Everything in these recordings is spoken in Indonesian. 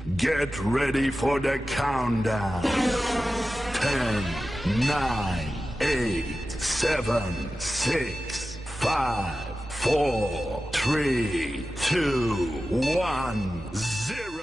Get ready for the countdown. 10, 9, 8, 7, 6, 5, 4, 3, 2, 1, 0.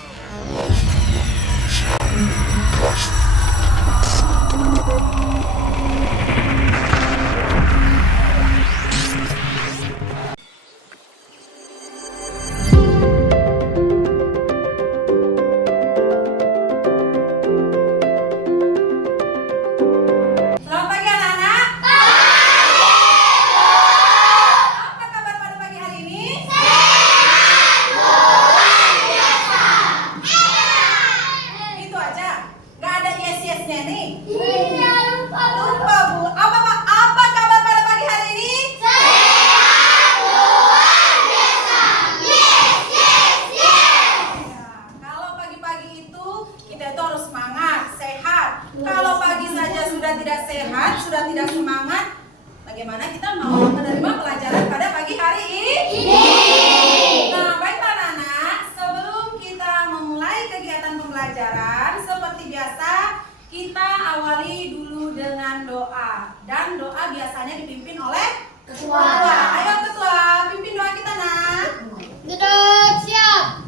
Sudah tidak semangat, bagaimana kita mau menerima pelajaran pada pagi hari ini? Nah, baiklah anak-anak, sebelum kita memulai kegiatan pembelajaran, seperti biasa kita awali dulu dengan doa. Dan doa biasanya dipimpin oleh ketua. Ayo ketua, pimpin doa kita nak. Duduk siap.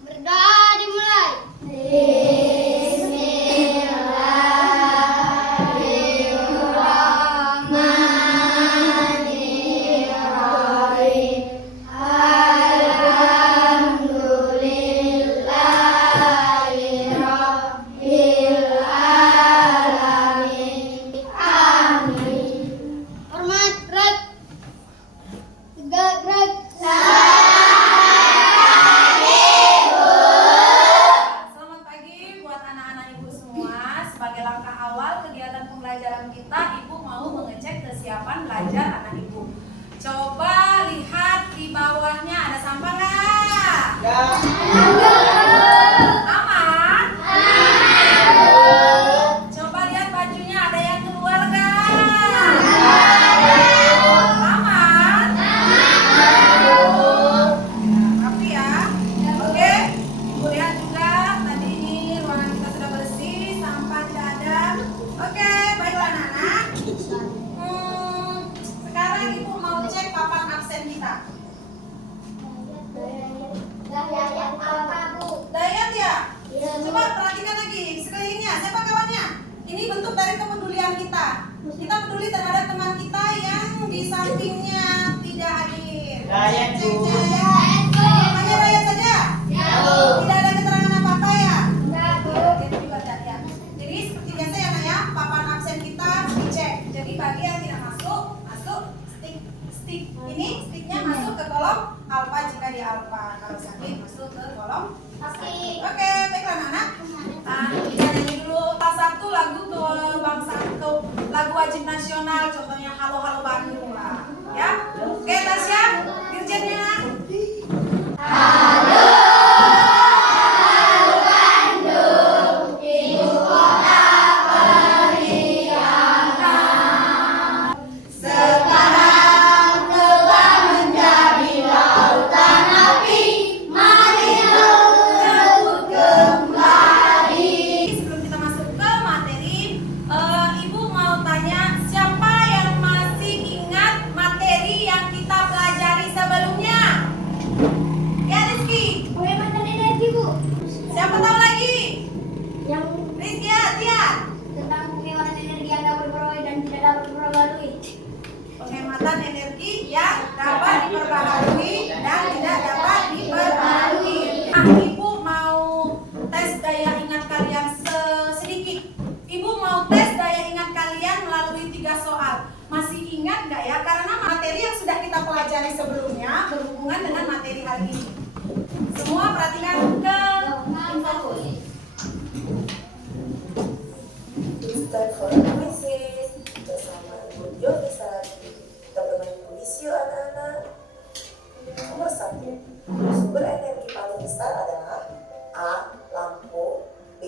Berdoa dimulai. Pembelajaran kita, Ibu mau mengecek kesiapan belajar anak Ibu. Coba lihat di bawahnya ada sampah nggak? Aman? Coba lihat bajunya ada yang keluar nggak? Aman? Rapi ya. Oke. Ibu lihat juga tadi ini ruangan kita sudah bersih, sampah tidak ada. Oke. Sekarang Ibu mau cek papan absen kita. Dayat ya? Coba perhatikan lagi sekelilingnya. Siapa kawannya? Ini bentuk dari kepedulian kita. Kita peduli terhadap teman kita yang di sampingnya tidak hadir. Dayat, Bu. Hanya Dayat saja? Tidak ada keterangan apa-apa ya? Jadi seperti biasa ya Nak ya, papan absen kita dicek. Jadi bagi yang tidak masuk stick ini, sticknya masuk ke kolom alfa jika di alfa. Kalau sakit masuk ke kolom sakit. Oke, baiklah anak-anak. Kita nyanyi dulu salah satu lagu kebangsaan, lagu wajib nasional, contohnya Halo Halo Bandung lah. Ya, oke Tasya, dirjennya. Halo. Siapa tahu lagi? Yang Rizky Tia. tentang penghematan energi yang dapat diperoleh dan tidak dapat diperbarui. Penghematan energi yang dapat diperbaharui dan tidak dapat diperbaharui. Ibu mau tes daya ingat kalian sedikit. Ibu mau tes daya ingat kalian melalui 3 soal. Masih ingat nggak ya? Karena materi yang sudah kita pelajari sebelumnya berhubungan dengan materi hari ini. Semua perhatikan ke info. Time for quizzes bersama Ibu Yoni Sarati. Kita bermain kuis yuk anak-anak. Nomor 1, sumber energi paling besar adalah A. Lampu, B.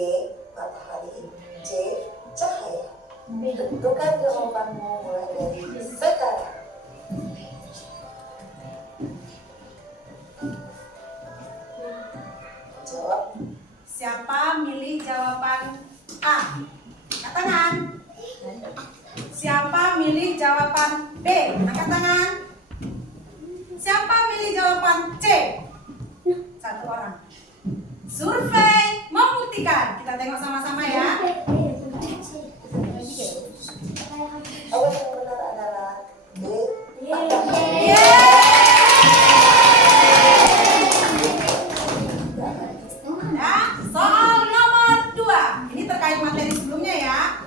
Matahari, C. Cahaya. Tentukan jawabanmu mulai dari sekarang. Siapa milih jawaban A? Angkat tangan. Siapa milih jawaban B? Angkat tangan. Siapa milih jawaban C? Satu orang. Survei membuktikan. Kita tengok sama-sama ya. Jawaban yang benar adalah B. Ya, soal nomor 2. Ini terkait materi sebelumnya ya.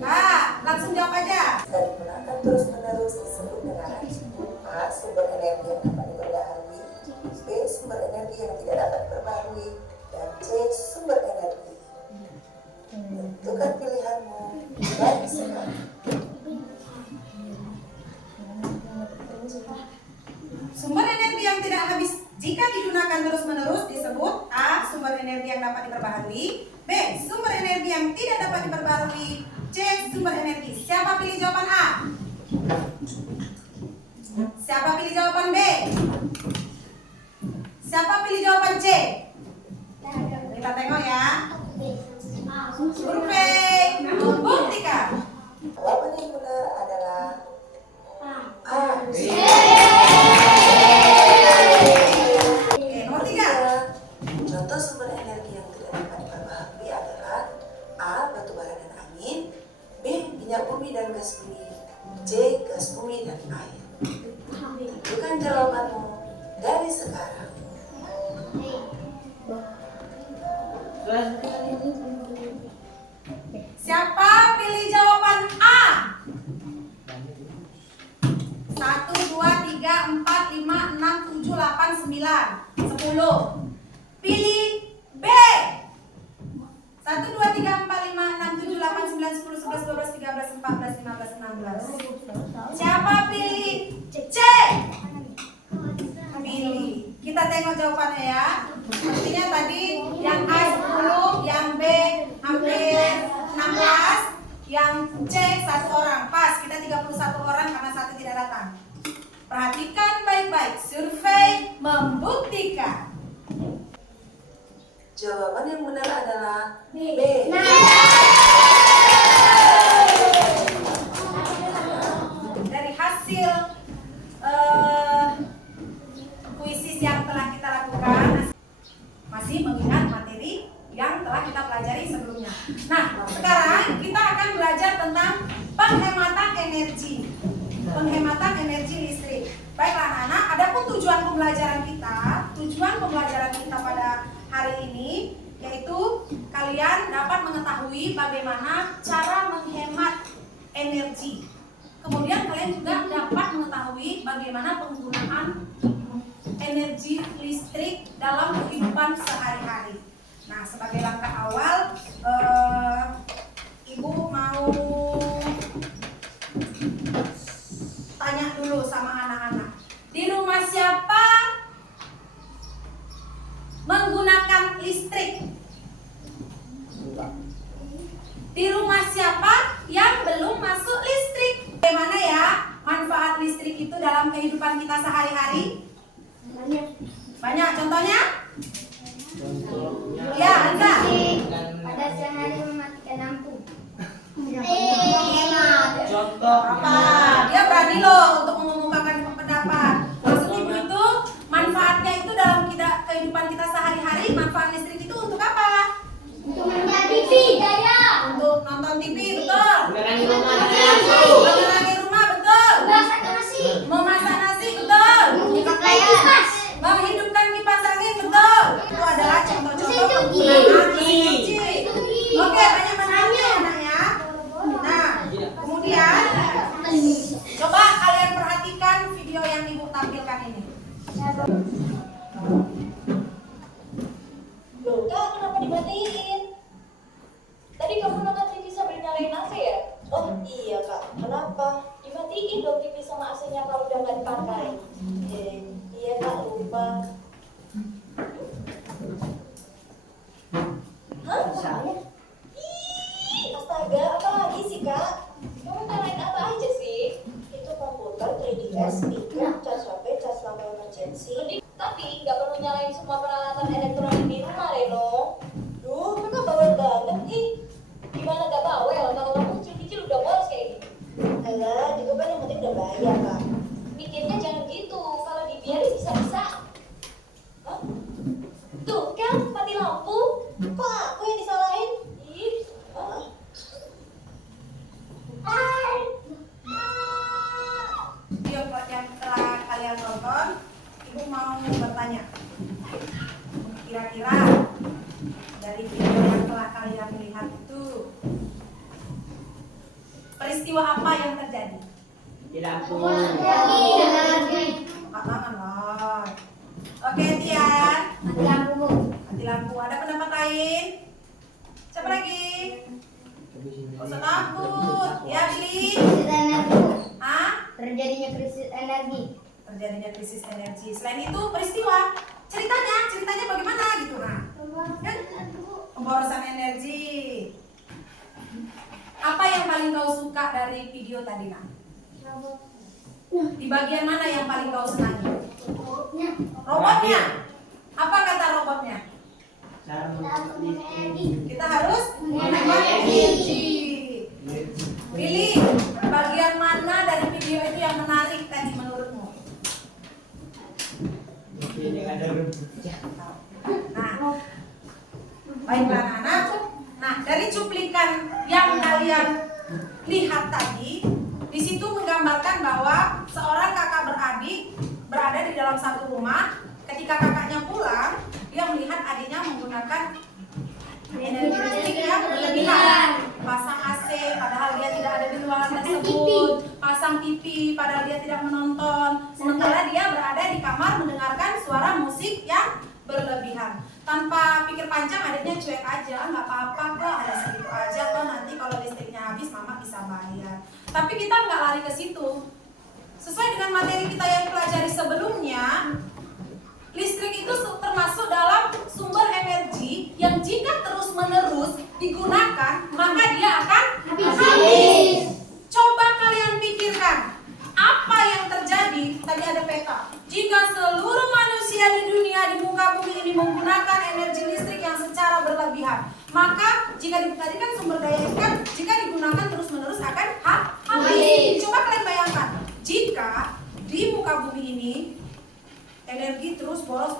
Nah, langsung jawab aja. Dan gunakan terus-menerus disebut dengan A. Sumber energi yang dapat diperbaharui, B. Sumber energi yang tidak dapat diperbaharui, dan C. Sumber energi. Tentukan pilihanmu dari sekarang. Sumber energi yang tidak habis jika digunakan terus-menerus disebut A. Sumber energi yang dapat diperbaharui, B. Sumber energi yang tidak dapat diperbaharui, C. Sumber energi. Siapa pilih jawaban A? Siapa pilih jawaban B? Siapa pilih jawaban C? Kita tengok ya. Survei membuktikan. Jawaban yang benar adalah A. Oke, nomor 3. Contoh sumber energi yang tidak dapat diperbaharui adalah A. Batu bara dan angin, B. Minyak bumi dan gas bumi, C. Gas bumi dan air. Tentukan jawabanmu dari sekarang. Siapa pilih jawaban A? 1, 2, 3, 4, 5, 6, 7, 8, 9, 10. Pilih B. 1, 2, 3, 4, 5, 6, 7, 8, 9, 10, 11, 12, 13, 14, 15, 16. Siapa pilih C? Pilih. Kita tengok jawabannya ya. Artinya tadi yang A 10, yang B hampir 16, yang C 1 orang. Pas, kita 31 orang karena 1 tidak datang. Perhatikan baik-baik. Survei membuktikan. Jawaban yang benar adalah B. Dari hasil kuisis yang telah kita lakukan, masih mengingat materi yang telah kita pelajari sebelumnya. Nah, sekarang kita akan belajar tentang penghematan energi. Penghematan energi listrik. Baiklah anak-anak, adapun tujuan pembelajaran kita pada hari ini yaitu kalian dapat mengetahui bagaimana cara menghemat energi. Kemudian kalian juga dapat mengetahui bagaimana penggunaan energi listrik dalam kehidupan sehari-hari. Nah, sebagai langkah awal, Ibu mau tanya dulu sama anak-anak. Di rumah siapa menggunakan listrik? Di rumah siapa yang belum masuk listrik? Bagaimana ya manfaat listrik itu dalam kehidupan kita sehari-hari? Banyak contohnya? Ya, Anda. Pada sehari mematikan lampu. Contoh apa? Dia berani loh untuk mengumumkan pendapat. Maksud Ibu itu manfaatnya itu dalam kehidupan kita sehari-hari. Manfaat listrik itu untuk apa? Untuk menonton TV, Untuk nonton TV, betul. menerangi Menerangi rumah, betul. masak nasi, Memasak nasi, betul. menghidupkan kipas, Menghidupkan kipas angin, betul. Itu adalah contoh-contoh Mesin penggunaan cuci. mesin cuci. Oke, banyak manfaatnya anak ya. Nah, kemudian coba kalian perhatikan video yang Ibu tampilkan ini. Loh, Kak, kenapa dimatiin? Tadi kamu nonton TV sambil nyalain AC ya? Oh iya Kak, kenapa? Dimatiin dong TV sama AC-nya kalau udah nggak dipakai. Iya Kak, lupa. Hah? Ih, astaga, apa lagi sih Kak? Kamu nyalain apa aja sih? Itu komputer, 3DS, speaker, cas HP, cas lampu emergency. Tapi nggak perlu nyalain semua peralatan elektronik di rumah, Reno. Kira-kira dari video yang telah kalian lihat itu peristiwa apa yang terjadi? Di lampu. Tangan lah. Oke, Tian. Mati lampu. Ada pendapat lain? Siapa lagi? Gak usah takut. Ya, Billy. Hah? Terjadinya krisis energi. Terjadinya krisis energi. Selain itu peristiwa, ceritanya bagaimana gitu, nah? Kan pemborosan energi. Apa yang paling kau suka dari video tadi, Nak? Di bagian mana yang paling kau senangi? Robotnya. Apa kata robotnya? Kita harus menggunakan energi. Pilih bagian mana dari video itu yang menarik tadi menurutmu? Nah, baiklah anak. Nah, dari cuplikan yang kalian lihat tadi, di situ menggambarkan bahwa seorang kakak beradik berada di dalam satu rumah. Ketika kakaknya pulang, dia melihat adiknya menggunakan energi listrik yang berlebihan. Pasang AC padahal dia tidak ada di ruangan tersebut, pasang TV padahal dia tidak menonton, sementara dia berada di kamar mendengarkan suara musik yang berlebihan. Tanpa pikir panjang adiknya cuek aja, nggak apa-apa kok, ada segitu aja kok, nanti kalau listriknya habis mama bisa bayar. Tapi kita nggak lari ke situ. Sesuai dengan materi kita yang pelajari sebelumnya, listrik itu termasuk dalam sumber energi yang jika terus-menerus digunakan, maka dia akan habis. Coba kalian pikirkan, apa yang terjadi? Tadi ada peta. Jika seluruh manusia di dunia di muka bumi ini menggunakan energi listrik yang secara berlebihan, maka jika tadi kan sumber daya itu kan jika digunakan terus-menerus akan habis. Coba kalian bayangkan, jika di muka bumi ini energi terus boros,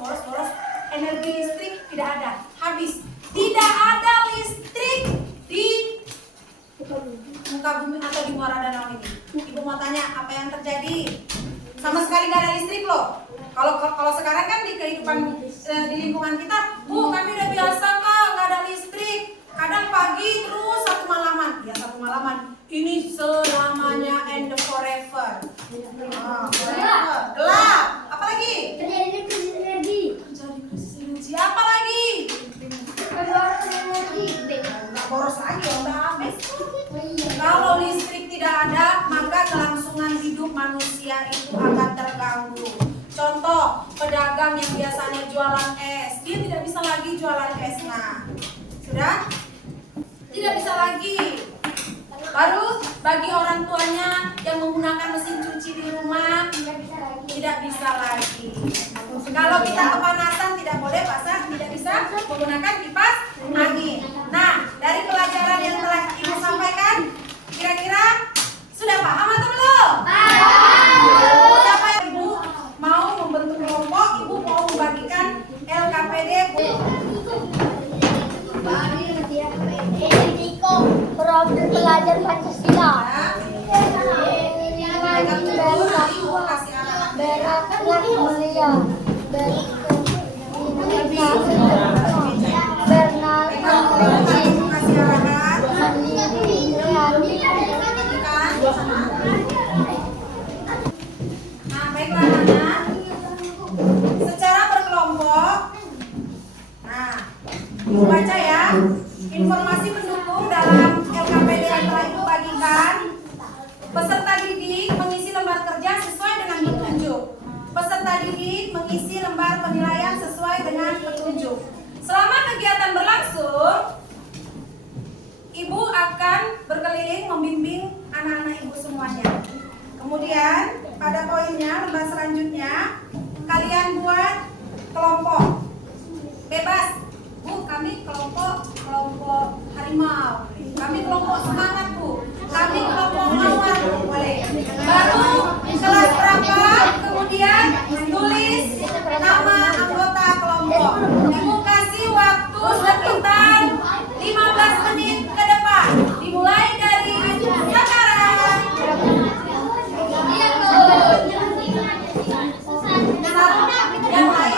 energi listrik tidak ada, habis. Tidak ada listrik di muka bumi atau di muara danau ini. Ibu mau tanya, apa yang terjadi? Sama sekali nggak ada listrik loh. Kalau sekarang kan di kehidupan di lingkungan kita, Bu, kami udah biasa kok nggak ada listrik. Kadang pagi terus satu malaman. Ya satu malaman. Ini selamanya and forever. Forever. Gelap. Apa lagi? Terjadinya krisis energi. Terjadi krisis energi. Apa lagi? Pemborosan energi. Nggak boros lagi, udah habis. Kalau listrik tidak ada, maka kelangsungan hidup manusia itu akan terganggu. Contoh, pedagang yang biasanya jualan es, dia tidak bisa lagi jualan esnya. Sudah? Tidak bisa lagi. Baru bagi orang tuanya yang menggunakan mesin cuci di rumah, tidak bisa lagi. Kalau kita kepanasan tidak boleh pasang, tidak bisa menggunakan kipas angin. Nah, dari pelajaran yang telah Ibu sampaikan, kira-kira sudah paham atau belum? Siapa yang Ibu mau membentuk kelompok, Ibu mau membagikan LKPD? Profil pelajar Pancasila. Berakhlak mulia, Nah, baiklah anak. Secara berkelompok. Nah, Ibu baca ya. Informasi pendukung dalam LKPD yang telah Ibu bagikan. Peserta didik mengisi lembar kerja sesuai dengan petunjuk. Peserta didik mengisi lembar penilaian sesuai dengan petunjuk. Selama kegiatan berlangsung, Ibu akan berkeliling membimbing anak-anak Ibu semuanya. Kemudian pada poinnya, lembar selanjutnya, kalian buat kelompok. Bebas. Bu, kami kelompok harimau. Kami kelompok semangat, Bu. Kami kelompok mawar, boleh. Baru kelas berapa? Kemudian tulis nama anggota kelompok. Ibu kasih waktu sekitar 15 menit ke depan. Dimulai dari sekarang. Yang lain.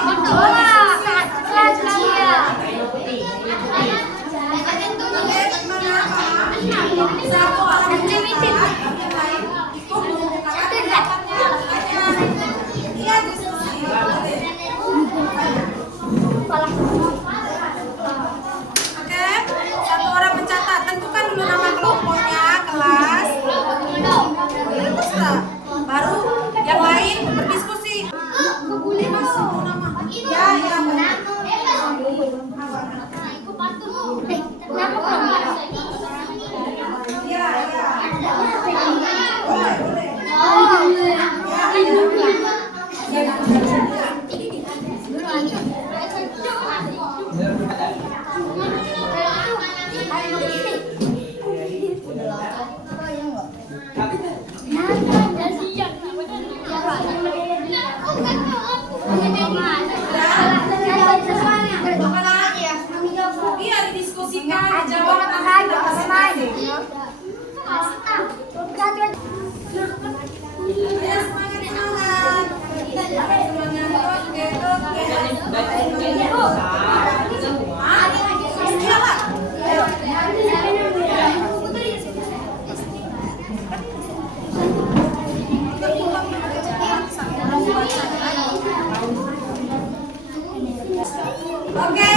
Oke?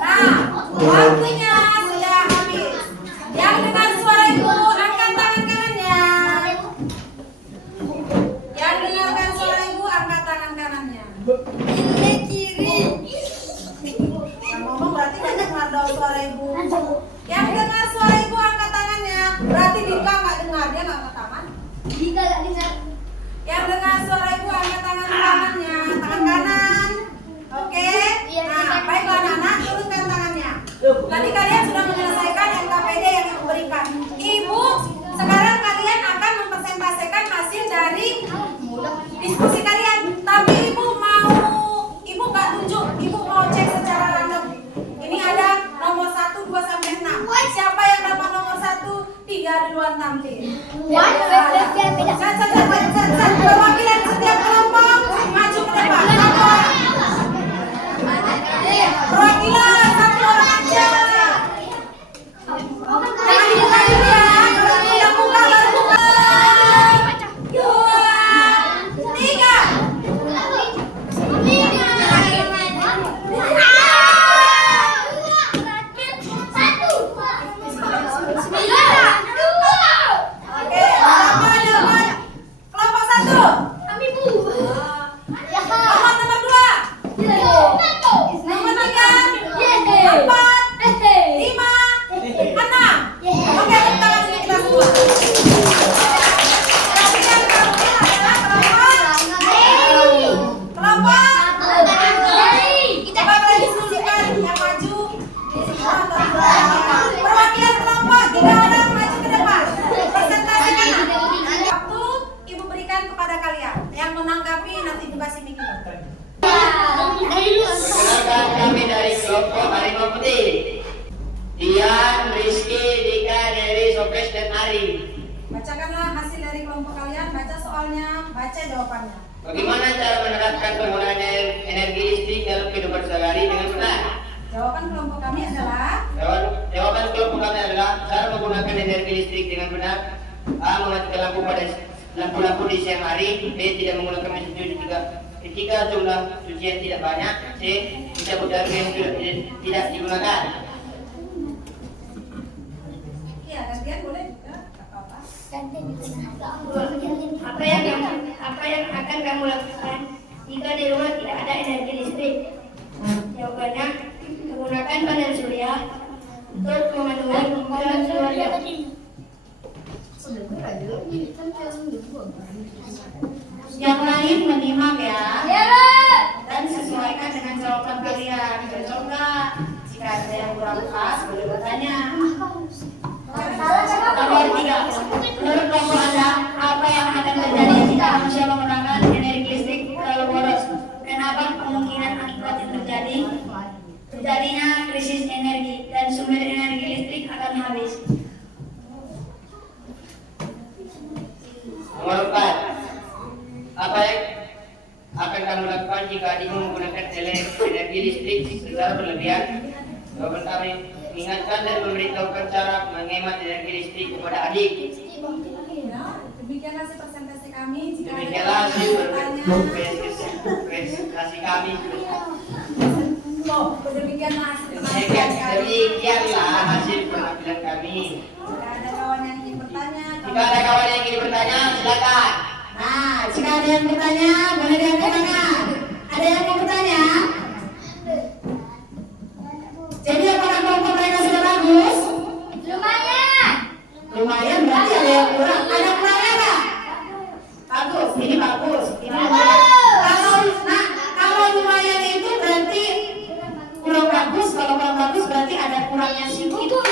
Nah, waktunya sudah habis. Yang dengar suara ibu, angkat tangan kanannya. Yang dengarkan suara ibu, angkat tangan kanannya. Yang ngomong berarti nggak dengar suara ibu. Yang dengar suara ibu, angkat tangannya. Berarti Dika nggak dengar, dia nggak angkat tangan. Dika gak dengar. Yang dengar suara ibu, angkat tangan kanannya. Tangan kanan. Oke? Nah, baiklah anak-anak, turunkan tangannya. Tadi kalian sudah menyelesaikan NKPD yang ibu berikan. Ibu, sekarang kalian akan mempresentasikan hasil dari diskusi kalian. Tapi ibu nggak tunjuk, ibu mau cek secara random. Ini ada nomor 1, 2 sampai 6. Siapa yang dapat nomor 1? 3 duluan tampil. Perwakilan setiap kelompok maju ke depan. Perwakilan satu orang aja. Jangan dibuka dulu ya. Kalau tidak buka baru buka. 2, 3. Oke, siapa dapat kelompok 1? Nomor 2. Nomor 3, 4, 5, 6. Oke, tepuk tangan untuk kita semua. Perhatikan kamu adalah kelompok. Coba kalian diskusikan yang maju. Perwakilan kelompok 3 orang maju ke depan. Presentasikan. Waktu ibu berikan kepada kalian. Yang menanggapi nanti ibu kasih mikrofon. Perkenalkan kami dari kelompok Harimau Putih. Dian, Rizky, Dika, Neri, Sopres, dan Ari. Bacakanlah hasil dari kelompok kalian. Baca soalnya, baca jawabannya. Bagaimana cara menerapkan penggunaan energi listrik dalam kehidupan sehari-hari dengan benar? Jawaban kelompok kami adalah Jawaban kelompok kami adalah cara menggunakan energi listrik dengan benar. A. Mematikan lampu di siang hari. B. Tidak menggunakan mesin cuci ketika jumlah cucian tidak banyak. C. Mencabut darah yang tidak digunakan. iya, gantian boleh juga, nggak apa-apa. Apa yang akan kamu lakukan jika di rumah tidak ada energi listrik? Jawabannya, menggunakan panel surya untuk memenuhi kebutuhan keluarga. Yang lain menyimak ya. Dan sesuaikan dengan jawaban kalian. Cocok nggak? Jika ada yang kurang pas, boleh bertanya. Nomor 3. Menurut kelompok Anda, apa yang akan terjadi jika manusia menggunakan energi listrik terlalu boros? Kenapa kemungkinan akibat yang terjadinya krisis energi dan sumber energi listrik akan habis? Nomor 4. Apa yang akan kamu lakukan jika adik menggunakan energi listrik secara berlebihan? Jawaban kami, mengingatkan dan memberitahukan cara menghemat energi listrik kepada adik. Ya, demikianlah hasil presentasi kami. Jika Demikianlah hasil presentasi kami. Demikianlah hasil penampilan kami. Demikianlah hasil penampilan kami. Jika ada kawan yang ingin bertanya, Jika ada kawan yang ingin bertanya, silakan. nah, jika ada yang bertanya, boleh diangkat tangan. Ada yang mau bertanya? Jadi apakah kelompok mereka sudah bagus? Lumayan, berarti ada yang kurang. Ada kurangnya nggak? Bagus, ini bagus. Ini bagus. Kalau lumayan itu berarti kurang bagus. Kalau kurang bagus berarti ada kurangnya sedikit.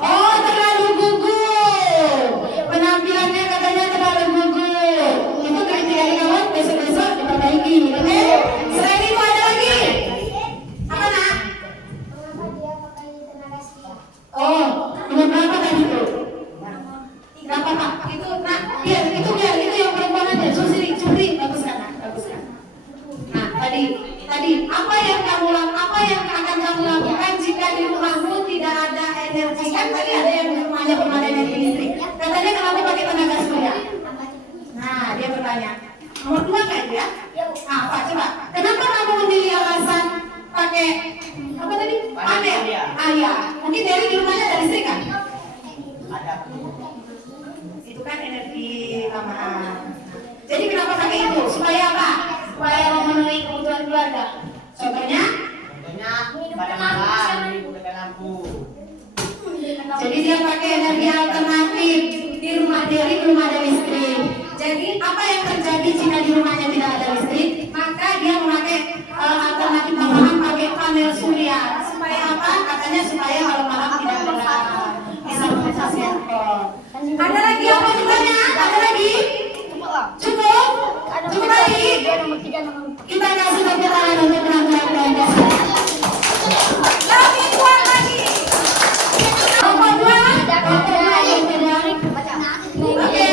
Oh, terlalu gugup. Penampilannya katanya terlalu gugup. Itu kriteria kawan, besok-besok diperbaiki. Oke? Selain itu ada lagi? Apa nak? Oh, nomor berapa tadi tuh? Berapa pak? Itu nak, itu yang perempuan aja. Curi, bagus kan? Bagus kan? Nah, tadi apa yang akan kamu lakukan jika di rumahmu tidak ada energi? Kan tadi ada yang di rumahnya belum ada energi listrik. Katanya kenapa pakai tenaga surya? Nah, dia bertanya. Nomor 2 kan ya? Apa coba? Kenapa kamu memilih alasan pakai pakai apa tadi? Panel surya. Iya. Mungkin dari di rumahnya ada listrik kan? Ada. Itu kan energi tambahan. Jadi kenapa pakai itu? Supaya apa? Supaya memenuhi kebutuhan keluarga. Contohnya? Contohnya pada malam menggunakan lampu. Jadi dia pakai energi alternatif. Di rumah Dewi belum ada listrik. Jadi apa yang terjadi jika di rumahnya tidak ada listrik? Maka dia memakai alternatif tambahan pakai panel surya. Supaya apa? Katanya supaya malam-malam tidak gelap. Bisa mengatasi handphone. Ada lagi apa ditanya? Ada lagi? Cukup? Cukup lagi? Kita kasih tepuk tangan untuk penampilan belanja. Lagi kuat lagi. Nomor 2. Oke.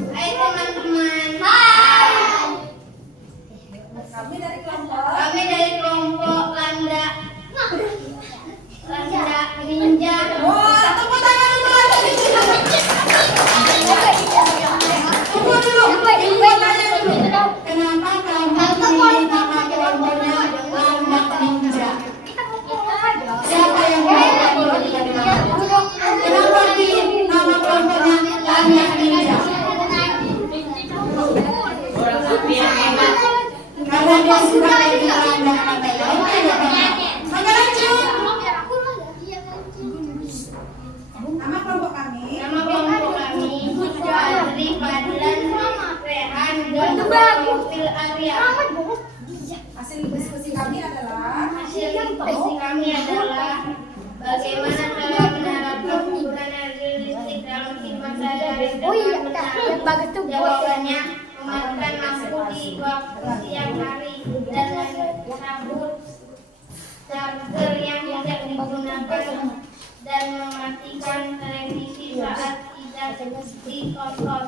Hai teman-teman. Kami dari kelompok. Kami dari kelompok Landa Ninja. Wah, tepuk tangan untuk Anda. Tunggu dulu. Ibu tanya dulu. Kenapa kamu memilih nama kelompoknya Landa Ninja? Siapa yang membuat dari nama? Kenapa di nama kelompoknya Landa Ninja? Orang sapi yang hebat. Karena dia suka dari Landa katanya. Oke, Bapak. Oke, lanjut. Nama kelompok kami. Nama kelompok kami Fadri, Fadlan, Rehan, dan Profil Arya. Hasil diskusi kami adalah Hasil diskusi kami adalah bagaimana cara menerapkan penggunaan energi listrik dalam kehidupan sehari-hari dengan benar. Jawabannya mematikan lampu di waktu siang hari dan mencabut charger yang tidak digunakan dan mematikan televisi saat tidak dikontrol.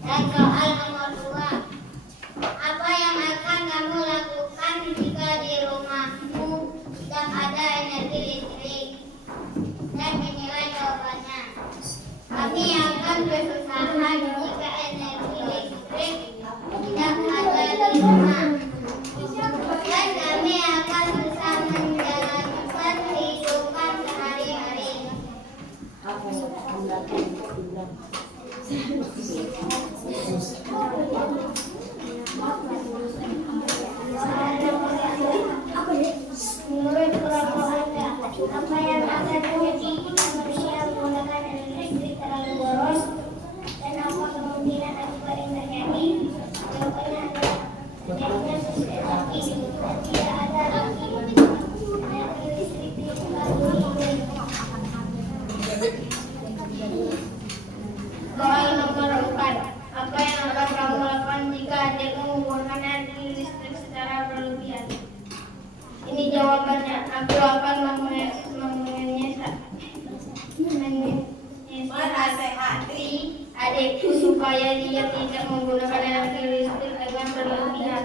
Dan soal nomor 2, apa yang akan kamu lakukan jika di rumahmu tidak ada energi listrik? Dan inilah jawabannya. Kami akan berusaha jika energi listrik tidak ada di rumah. Dan kami akan berusaha menjalankan kehidupan sehari-hari. Menurut kelompok Anda, apa yang akan terjadi jika manusia menggunakan energi listrik terlalu boros dan apa kemungkinan akibat yang terjadi? Jawabannya adalah terjadinya sesuatu dan tidak ada lagi energi listrik di seluruh. Soal nomor 4, apa yang akan kamu lakukan jika adikmu menggunakan energi listrik secara berlebihan? Ini jawabannya, aku akan menasehati adikku supaya dia tidak menggunakan energi listrik dengan berlebihan.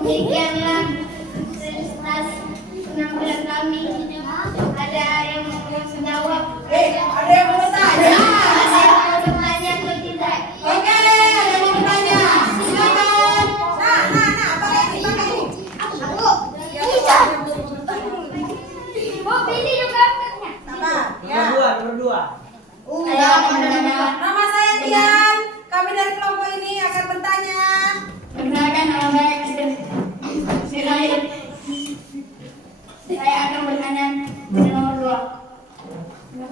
Demikianlah sestas penampilan kami. Ada yang mau menjawab? ada yang mau bertanya? Ada yang mau bertanya atau tidak? Oke, ada yang mau bertanya? Silakan. Nah, pakai ini. Mau pilih juga? Apa? Nomor 2. Saya akan bertanya. Nama saya Tian. Kami dari kelompok ini akan bertanya. Perkenalkan nama saya Sirail. Saya akan bertanya di nomor 2.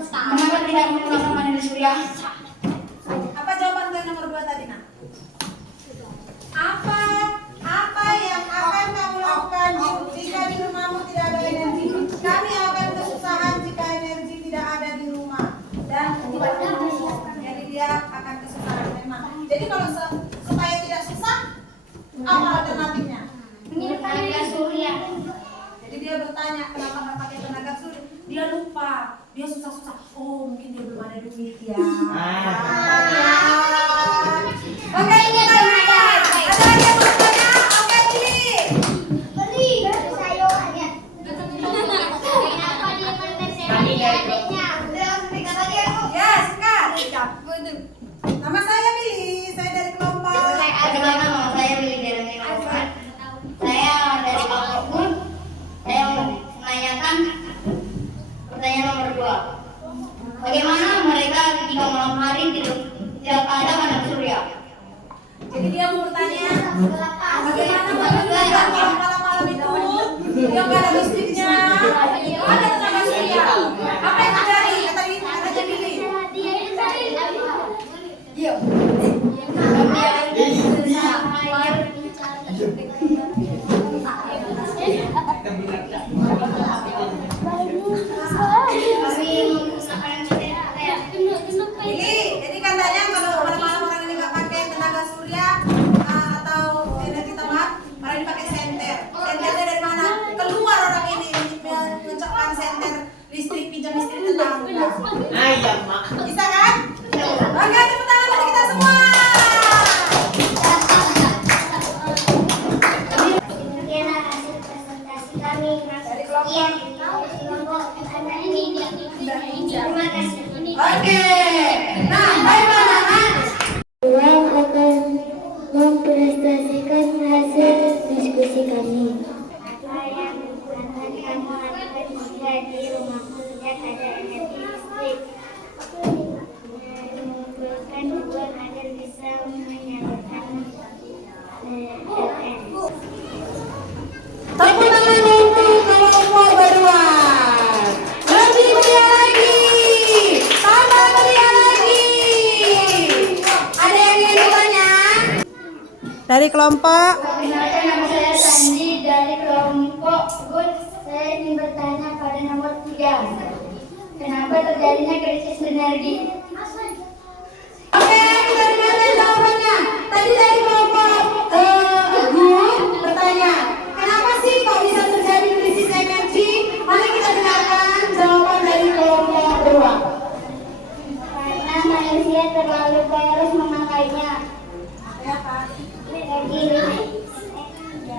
Kenapa tidak menggunakan panel surya? Apa jawaban ke nomor 2 tadi, Nak? Apa yang akan kamu lakukan jika di rumahmu tidak ada energi? Kami akan kesusahan jika energi tidak ada di rumah dan tidak mampu. Jadi dia akan kesusahan memang. Jadi kalau supaya tidak susah, apa alternatifnya? Tenaga surya. Jadi dia bertanya kenapa nggak pakai tenaga surya? Dia lupa, dia susah-susah. Oh mungkin dia belum ada duit ya. Oke, ini ada lagi yang bertanya? Oke, pilih. Ya, sikat. Nama saya Perkenalkan nama saya Willy Jeremy Maufan. Saya dari kelompok BUN. Saya menanyakan pertanyaan nomor 2. Bagaimana mereka jika malam hari tidak ada panel surya? Jadi dia mau bertanya, bagaimana mereka kalau malam-malam itu dia nggak ada listriknya, ada tenaga surya, apa yang terjadi? Kata Jamili. Iya. Jadi katanya kalau malam-malam orang ini nggak pakai tenaga surya atau energi tambahan, orang ini pakai senter. Senternya dari mana? Keluar orang ini mencopot senter listrik, pinjam listrik tetangga. Ayam, Mak. Bisa kan? Oke, tepuk tangan bagi kita semua. Demikianlah hasil presentasi kami dari kelompok anak ini. Terima kasih. Oke. Nah, bagaimana? Uang akan mempresentasikan hasil diskusi kami. Saya mengatakan jika di rumahku tidak ada energi listrik, mengumpulkan uang agar bisa menyalurkan PLN. Tepuk tangan untuk kelompok berdua. Lebih mulia lagi. Tambah mulia lagi. Ada yang ingin bertanya? Dari kelompok. Perkenalkan, nama saya Sandi dari kelompok BUN. Saya ingin bertanya pada nomor 3. Kenapa terjadinya krisis energi? Oke, kita dengarkan jawabannya. Tadi dari kelompok BUN bertanya, kenapa sih kok bisa terjadi krisis energi? Mari kita dengarkan jawaban dari kelompok berdua. Karena manusia terlalu boros memakainya.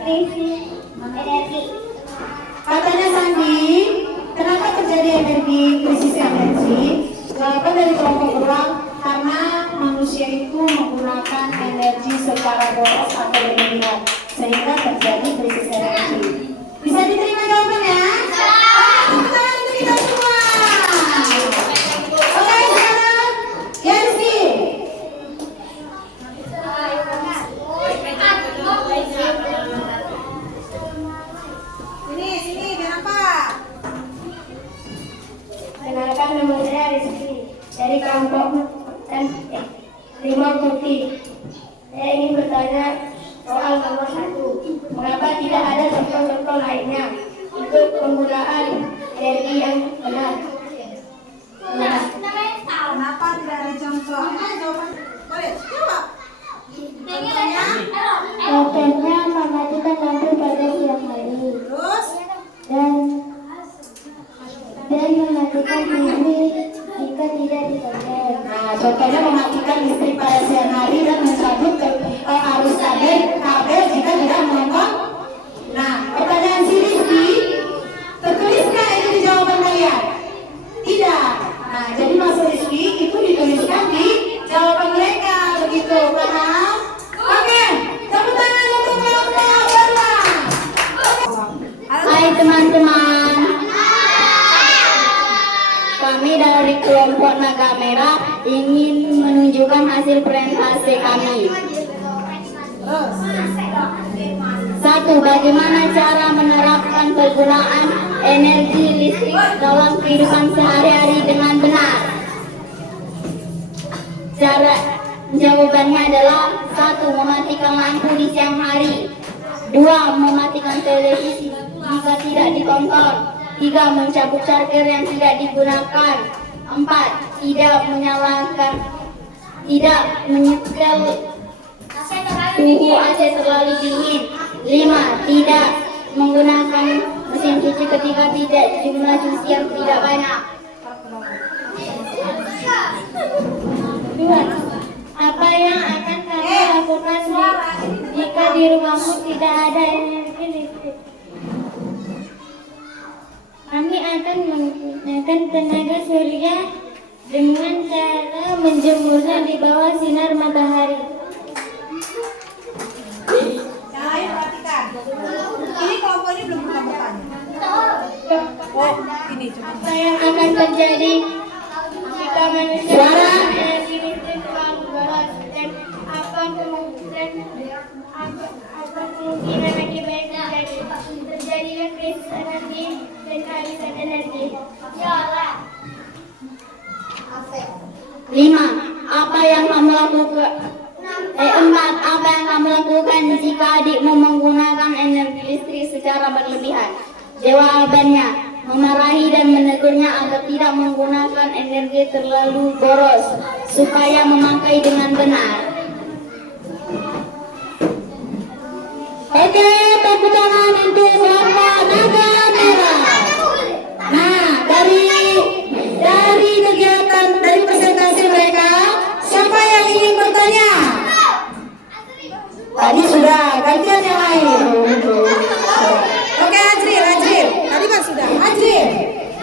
Energi. Katanya Sandi, kenapa terjadi krisis energi? Jawaban dari kelompok beruang, karena manusia itu menggunakan energi secara boros atau berlebihan, sehingga terjadi krisis energi. Bisa diterima jawabannya? Tepuk tangan untuk kita semua. Oke, sekarang Yansi. Sini, biar apa? Kenalkan, nama saya Rizky dari kelompok Lima Putih. Saya ingin bertanya soal nomor 1. Mengapa tidak ada contoh-contoh lainnya untuk penggunaan energi yang benar? Kenapa tidak ada contoh? Jawaban. Boleh, jawab. Contohnya, Contohnya mematikan lampu pada siang hari terus dan mematikan listrik jika tidak dipakai. nah, contohnya mematikan listrik pada siang hari dan mencabut arus kabel jika tidak memotong. Nah, pertanyaan si Rizky, tertuliskah itu di jawaban kalian? Tidak. Nah, jadi maksud Rizky itu dituliskan di jawaban mereka, begitu, paham? Oke, tepuk tangan untuk kelompok beruang. Hai teman-teman, kami dari kelompok Naga Merah ingin menunjukkan hasil presentasi kami. 1. Bagaimana cara menerapkan penggunaan energi listrik dalam kehidupan sehari-hari dengan benar? Jawabannya adalah 1. Mematikan lampu di siang hari. 2. Mematikan televisi jika tidak ditonton. 3. Mencabut charger yang tidak digunakan. 4. Tidak menyetel suhu AC terlalu dingin. 5. Tidak menggunakan mesin cuci ketika tidak jumlah cuci yang tidak banyak. 2. Apa yang akan kamu lakukan jika di rumahmu tidak ada energi listrik? Kami akan menggunakan tenaga surya dengan cara menjemurnya di bawah sinar matahari. Apa yang kamu lakukan? 4. Apa yang kamu lakukan jika adikmu menggunakan energi listrik secara berlebihan? Jawabannya, memarahi dan menegurnya agar tidak menggunakan energi terlalu boros, supaya memakai dengan benar. Oke, tepuk tangan untuk Bapak Naga Merah. Nah, dari kegiatan, dari presentasi mereka, siapa yang ingin bertanya? Tadi sudah, gantian yang lain. Oke, Ajril. Tadi kan sudah. Ajril.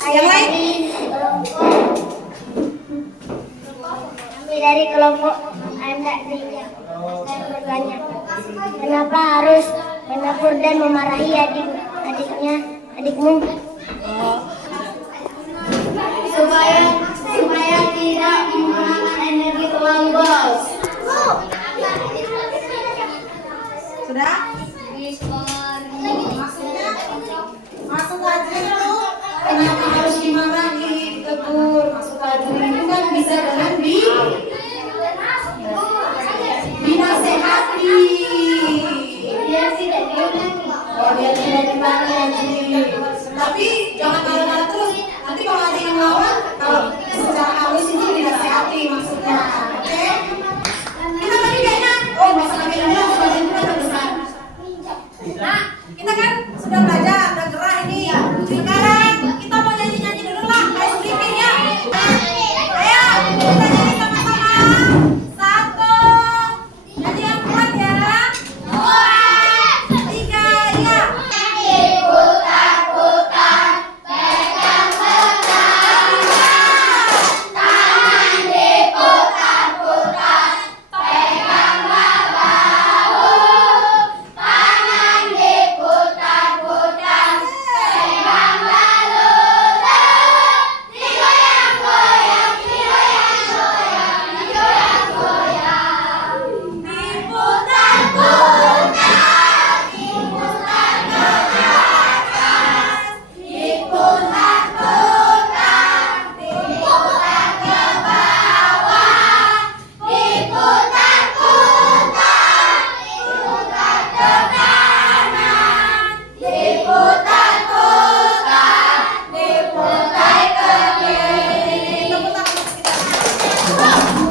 Yang lain? Kami dari kelompok anak bijak dan bertanya, kenapa harus menegur dan memarahi adikmu? Supaya tidak menggunakan energi terlalu boros. Sudah? Maksud Ajril itu kenapa harus dimarahi, ditegur? Maksud Ajril itu kan bisa dengan dinasehati. Biar tidak diulangi. Oh, biar tidak diulangi Ajril. Tapi jangan marah-marah terus. Nanti kalau ada yang lawan, kalau secara halus itu dinasehati maksudnya. Oke? Kita tadi kayaknya, oh masalah ini terbesar. Nah, kita kan sudah belajar, udah gerah ini. Sekarang kita mau nyanyi-nyanyi dulu lah, kayak speaking ya. Ayo, kita nyanyi sama-sama. 1, nyanyi yang kuat ya. 2, 3, ya.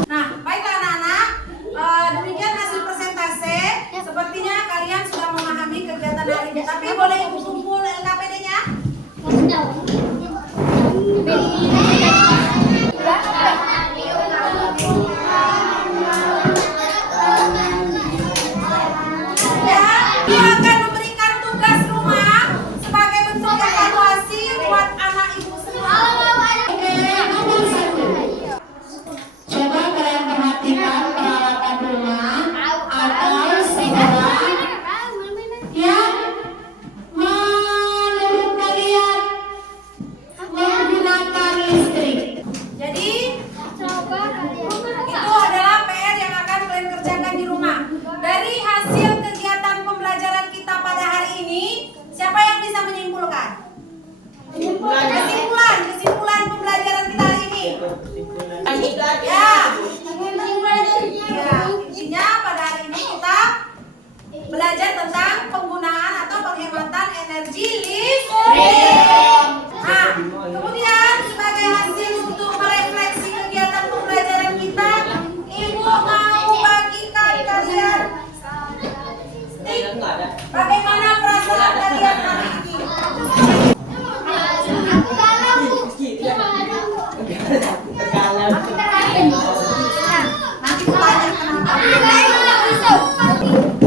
Nah, baiklah anak-anak, demikian hasil presentase. Sepertinya kalian sudah memahami kegiatan hari ini. Tapi boleh kumpul LKPD-nya? Ya, dia akan memberikan tugas rumah sebagai bentuk evaluasi buat anak ibu semua. Oke, nomor 1. Coba kalian perhatikan peralatan rumah atau sekolah yang menurut kalian menggunakan listrik. Jadi itu adalah PR yang akan kalian kerjakan di rumah. Dari hasil kegiatan pembelajaran kita pada hari ini, siapa yang bisa menyimpulkan? Kesimpulan pembelajaran kita hari ini. Ya, intinya pada hari ini kita belajar tentang penggunaan atau penghematan energi listrik. Nah, kemudian sebagai hasil untuk merefleksi kegiatan pembelajaran kita, Ibu mau bagikan kalian bagaimana perasaan kalian hari ini. Nanti tanya kenapa.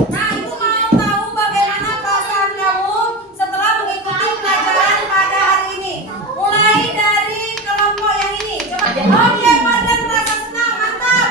Nah, Ibu mau tahu bagaimana perasaan kamu setelah mengikuti pelajaran pada hari ini. Mulai dari kelompok yang ini. Coba. Oke, badan merasa senang, mantap.